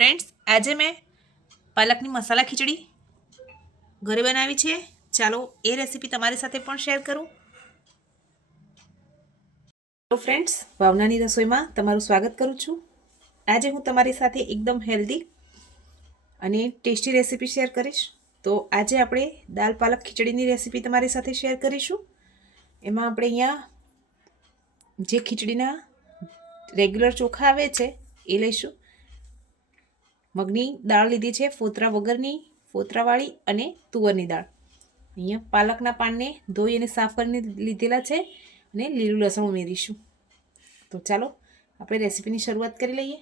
Friends આજે મેં પાલકની મસાલા ખીચડી ઘરે બનાવી છે. ચાલો એ રેસીપી તમારી સાથે પણ શેર કરું. તો ફ્રેન્ડ્સ ભાવનાની રસોઈમાં તમારું સ્વાગત કરું છું. આજે હું તમારી સાથે એકદમ હેલ્ધી અને ટેસ્ટી રેસીપી શેર કરીશ. તો આજે આપણે દાલ પાલક ખીચડીની રેસીપી તમારી સાથે શેર કરીશું. એમાં આપણે અહીંયા જે ખીચડીના રેગ્યુલર ચોખા આવે છે, એ લઈશું. મગની દાળ લીધી છે ફોતરા વગરની, ફોતરાવાળી અને તુવરની દાળ. અહીંયા પાલકના પાનને ધોઈ અને સાફ કરીને લીધેલા છે અને લીલું લસણ ઉમેરીશું. તો ચાલો, આપણે રેસીપીની શરૂઆત કરી લઈએ.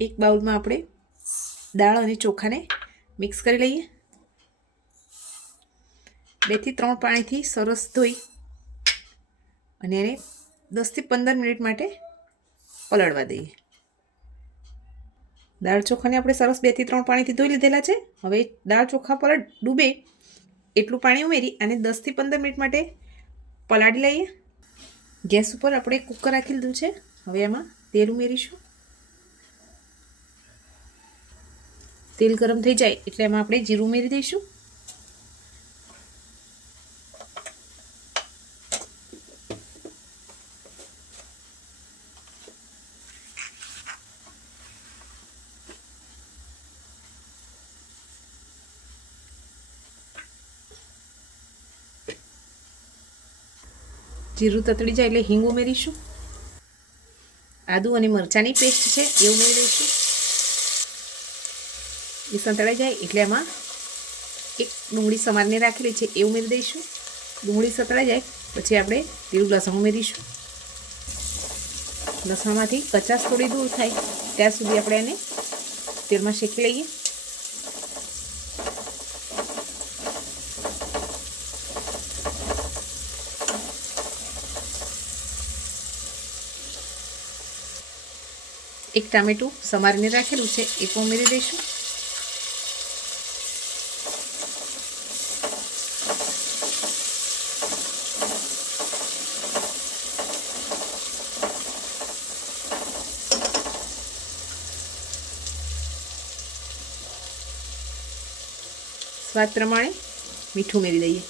એક બાઉલમાં આપણે દાળ અને ચોખાને મિક્સ કરી લઈએ. બેથી ત્રણ પાણીથી સરસ ધોઈ અને એને દસથી પંદર મિનિટ માટે પલળવા દઈએ. દાળ ચોખાને આપણે સરસ બેથી ત્રણ પાણીથી ધોઈ લીધેલા છે. હવે દાળ ચોખા પર ડૂબે એટલું પાણી ઉમેરી અને દસથી પંદર મિનિટ માટે પલાળી લઈએ. ગેસ ઉપર આપણે કુકર રાખી લીધું છે. હવે એમાં તેલ ઉમેરીશું. તેલ ગરમ થઈ જાય એટલે એમાં આપણે જીરું ઉમેરી દઈશું. જીરું તતળી જાય એટલે હિંગ ઉમેરીશું. આદુ અને મરચાંની પેસ્ટ છે, એ ઉમેરીશું. એ સંતળાઈ જાય એટલે એમાં એક ડુંગળી સમારને રાખેલી છે, એ ઉમેરી દઈશું. ડુંગળી સંતળાઈ જાય, પછી આપણે લીલું લસણ ઉમેરીશું. લસણમાંથી કચાશ થોડી દૂર થાય, ત્યાં સુધી આપણે એને તેલમાં શેકી લઈએ. એક ટામેટું સમારીને રાખેલું છે, એ પણ ઉમેરી દઈશું. સ્વાદ પ્રમાણે મીઠું ઉમેરી દઈએ.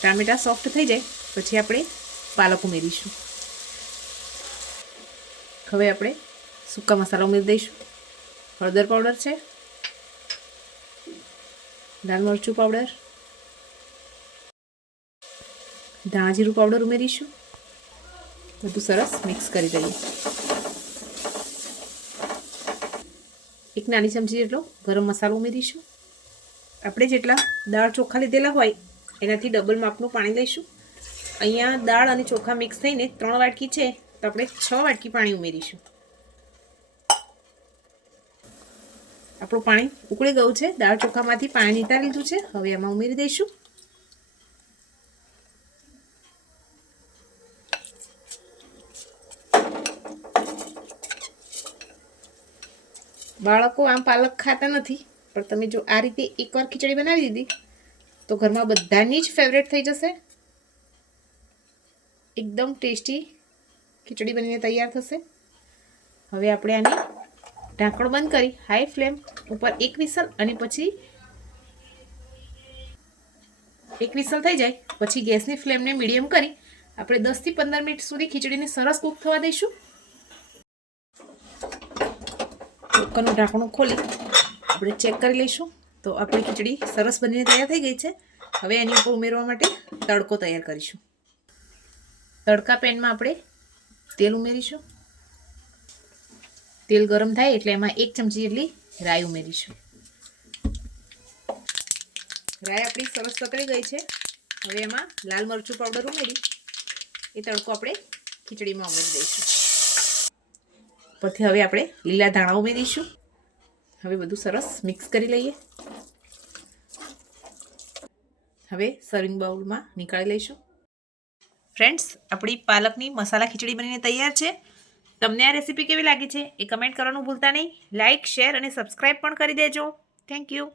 ટામેટા સોફ્ટ થઈ જાય, પછી આપણે પાલક ઉમેરીશું. હવે આપણે સૂકા મસાલા ઉમેરી દઈશું. હળદર પાવડર છે. લાલ મરચું પાવડર. ધાણા જીરું પાવડર ઉમેરીશું. બધું સરસ મિક્સ કરી દઈએ એક નાની ચમચી જેટલો ગરમ મસાલો ઉમેરીશું. આપણે જેટલા દાળ ચોખા લીધેલા હોય, એનાથી ડબલ માપનું પાણી લઈશું. અહીંયા દાળ અને ચોખા મિક્સ થઈને ત્રણ વાટકી છે. તો આપણે છ વાટકી પાણી ઉમેરીશું. આપણું પાણી ઉકળી ગયું છે. દાળ ચોખામાંથી પાણી નીતારી લીધું છે. હવે એમાં ઉમેરી દઈશું. બાળકો આમ પાલક ખાતા નથી, પણ તમે જો આ રીતે એકવાર ખીચડી બનાવી દીધી, તો ઘરમાં બધાની જ ફેવરેટ થઈ જશે. એકદમ ટેસ્ટી ખીચડી બનીને તૈયાર થશે. હવે આપણે આને ઢાંકણ બંધ કરી હાઈ ફ્લેમ ઉપર એક વિસલ અને પછી એક વિસલ થઈ જાય, પછી ગેસની ફ્લેમને મીડિયમ કરી, આપણે દસથી પંદર મિનિટ સુધી ખીચડીને સરસ કૂક થવા દઈશું. કુકરનું ઢાંકણું ખોલી આપણે ચેક કરી લઈશું. તો આપણી ખીચડી સરસ બનીને તૈયાર થઈ ગઈ છે. હવે એની ઉપર ઉમેરવા માટે તડકો તૈયાર કરીશું. તડકા પેનમાં આપણે તેલ ઉમેરીશું. તેલ ગરમ થાય એટલે એમાં એક ચમચી જેટલી રાઈ ઉમેરીશું. રાઈ આપણી સરસ પકડી ગઈ છે. હવે એમાં લાલ મરચું પાવડર ઉમેરી, એ તડકો આપણે ખીચડીમાં ઉમેરી દઈશું. પછી હવે આપણે લીલા ધાણા ઉમેરીશું. હવે બધું સરસ મિક્સ કરી લઈએ. હવે સર્વિંગ બાઉલમાં નીકાળી લઈશું. ફ્રેન્ડ્સ આપણી પાલકની મસાલા ખીચડી બનીને તૈયાર છે. તમને આ રેસીપી કેવી લાગી છે એ કમેન્ટ કરવાનું ભૂલતા નહીં. લાઇક શેર અને સબસ્ક્રાઈબ પણ કરી દેજો. Thank you